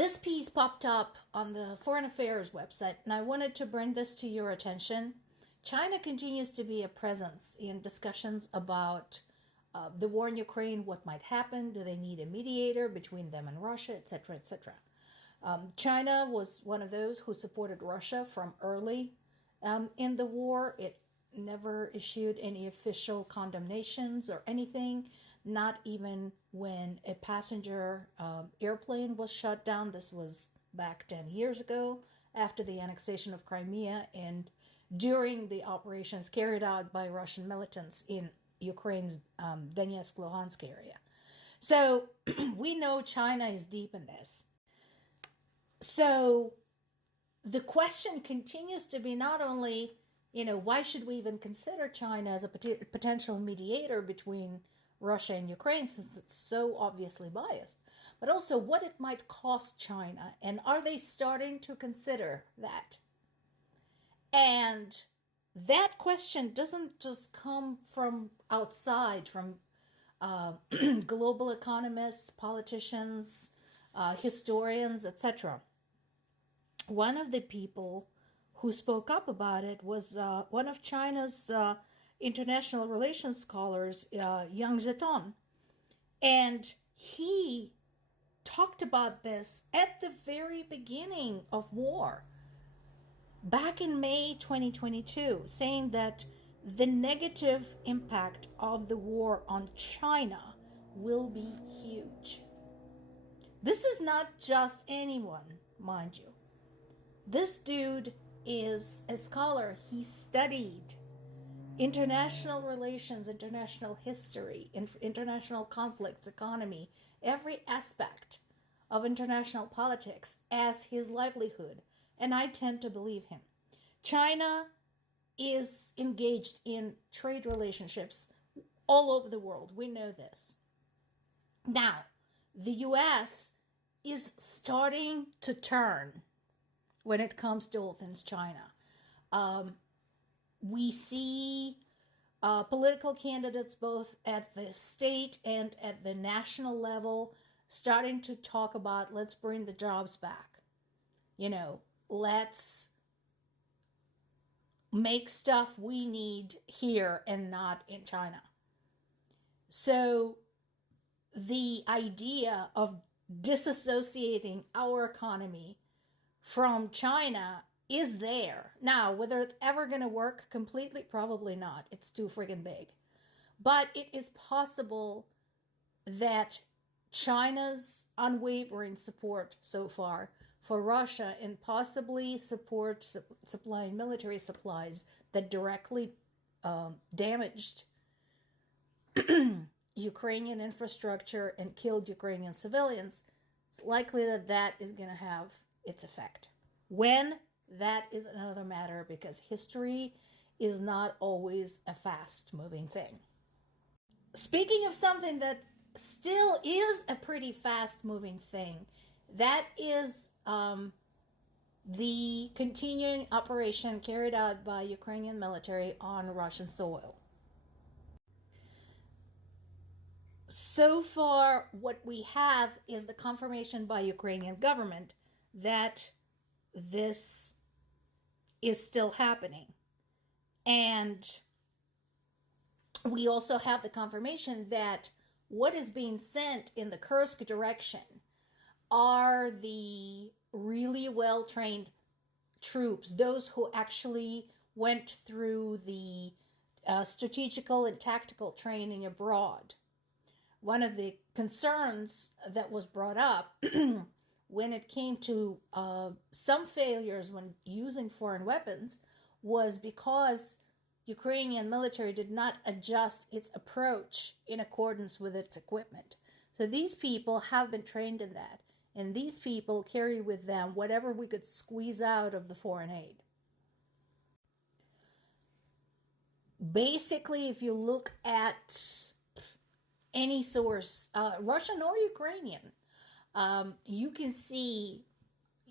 This piece popped up on the Foreign Affairs website, and I wanted to bring this to your attention. China continues to be a presence in discussions about the war in Ukraine, what might happen, do they need a mediator between them and Russia, etc., etc. China was one of those who supported Russia from early in the war. It never issued any official condemnations or anything, not even when a passenger airplane was shot down. This was back 10 years ago after the annexation of Crimea and during the operations carried out by Russian militants in Ukraine's Donetsk, Luhansk area. So we know China is deep in this. So the question continues to be not only, why should we even consider China as a potential mediator between Russia and Ukraine since it's so obviously biased, but also what it might cost China, and are they starting to consider that? And that question doesn't just come from outside, from global economists, politicians, historians, etc. One of the people who spoke up about it was one of China's international relations scholars, Yang Zheton. And he talked about this at the very beginning of war, back in May 2022, saying that the negative impact of the war on China will be huge. This is not just anyone, mind you. This dude is a scholar. He studied international relations, international history, international conflicts, economy, every aspect of international politics as his livelihood. And I tend to believe him. China is engaged in trade relationships all over the world. We know this. Now, the U.S. is starting to turn when it comes to all things China. We see political candidates both at the state and at the national level starting to talk about, let's bring the jobs back. Let's make stuff we need here and not in China. So the idea of disassociating our economy from China is there. Now, whether it's ever going to work completely, probably not. It's too friggin' big. But it is possible that China's unwavering support so far for Russia and possibly supplying military supplies that directly damaged Ukrainian infrastructure and killed Ukrainian civilians, it's likely that that is going to have its effect. When? That is another matter, because history is not always a fast-moving thing. Speaking of something that still is a pretty fast-moving thing, that is the continuing operation carried out by Ukrainian military on Russian soil. So far, what we have is the confirmation by Ukrainian government that this is still happening. And we also have the confirmation that what is being sent in the Kursk direction are the really well-trained troops, those who actually went through the strategical and tactical training abroad. One of the concerns that was brought up when it came to some failures when using foreign weapons was because Ukrainian military did not adjust its approach in accordance with its equipment. So these people have been trained in that. And these people carry with them whatever we could squeeze out of the foreign aid. Basically, if you look at any source, Russian or Ukrainian, you can see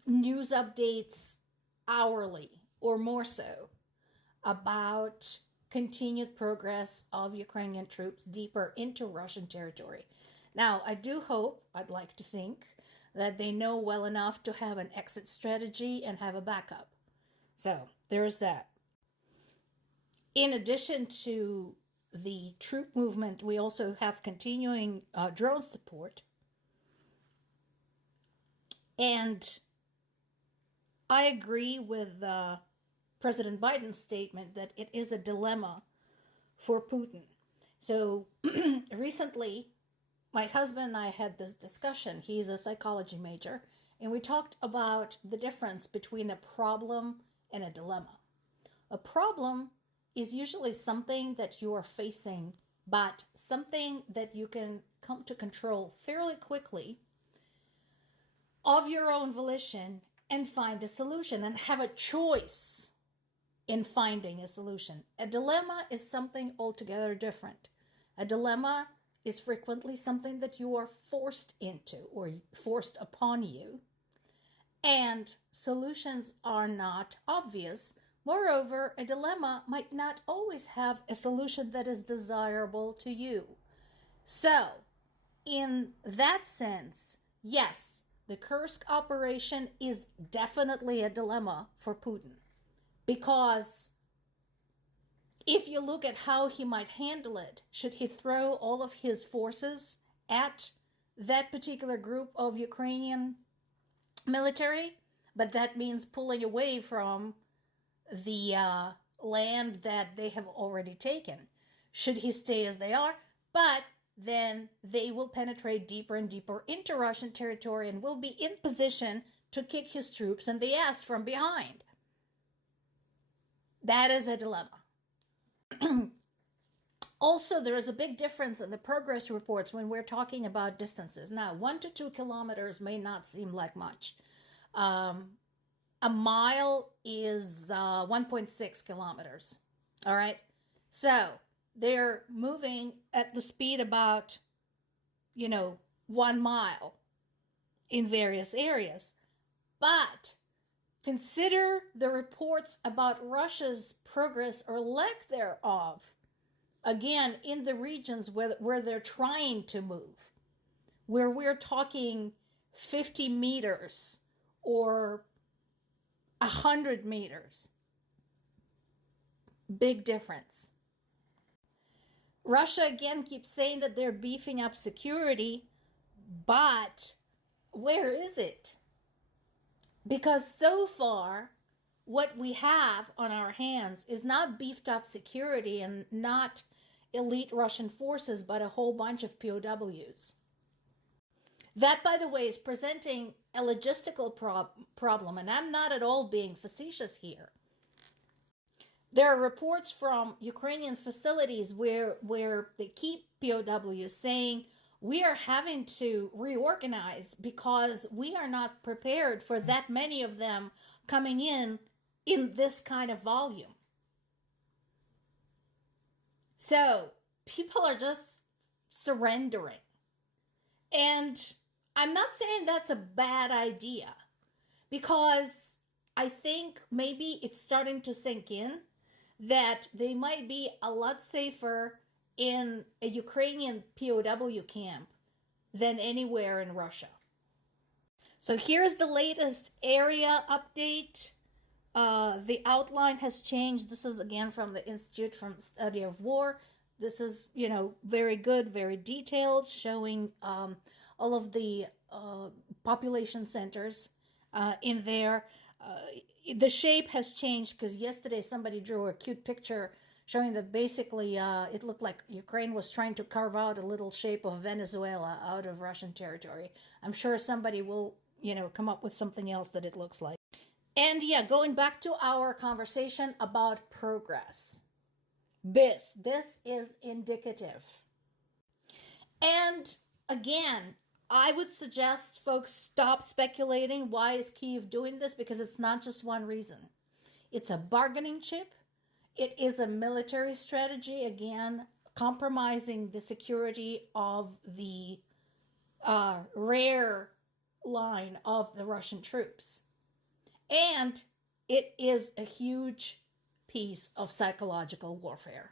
news updates hourly or more so about continued progress of Ukrainian troops deeper into Russian territory. Now, I do hope, I'd like to think, that they know well enough to have an exit strategy and have a backup. So there's that. In addition to the troop movement, we also have continuing drone support. And I agree with President Biden's statement that it is a dilemma for Putin. So recently, my husband and I had this discussion. He's a psychology major, and we talked about the difference between a problem and a dilemma. A problem is usually something that you are facing, but something that you can come to control fairly quickly of your own volition and find a solution and have a choice in finding a solution. A dilemma is something altogether different. A dilemma is frequently something that you are forced into or forced upon you, and solutions are not obvious. Moreover, a dilemma might not always have a solution that is desirable to you. So, in that sense, yes, the Kursk operation is definitely a dilemma for Putin. Because if you look at how he might handle it, should he throw all of his forces at that particular group of Ukrainian military? But that means pulling away from the land that they have already taken. Should he stay as they are? But then they will penetrate deeper and deeper into Russian territory and will be in position to kick his troops in the ass from behind. That is a dilemma. Also, there is a big difference in the progress reports when we're talking about distances. Now, 1 to 2 kilometers may not seem like much. A mile is 1.6 kilometers. All right? So, they're moving at the speed about, 1 mile in various areas. But consider the reports about Russia's progress or lack thereof, again, in the regions where they're trying to move, where we're talking 50 meters or 100 meters. Big difference. Russia again keeps saying that they're beefing up security, but where is it? Because so far, what we have on our hands is not beefed up security and not elite Russian forces, but a whole bunch of POWs. That, by the way, is presenting a logistical problem, and I'm not at all being facetious here. There are reports from Ukrainian facilities where they keep POWs saying, we are having to reorganize because we are not prepared for that many of them coming in this kind of volume. So people are just surrendering. And I'm not saying that's a bad idea, because I think maybe it's starting to sink in that they might be a lot safer in a Ukrainian POW camp than anywhere in Russia. So here's the latest area update. The outline has changed. This is again from the Institute for Study of War. This is, very good, very detailed, showing all of the population centers in there. The shape has changed because yesterday somebody drew a cute picture showing that basically it looked like Ukraine was trying to carve out a little shape of Venezuela out of Russian territory. I'm sure somebody will, come up with something else that it looks like. And yeah, going back to our conversation about progress. This is indicative. And again, I would suggest folks stop speculating why is Kyiv doing this, because it's not just one reason. It's a bargaining chip. It is a military strategy, again, compromising the security of the rear line of the Russian troops. And it is a huge piece of psychological warfare.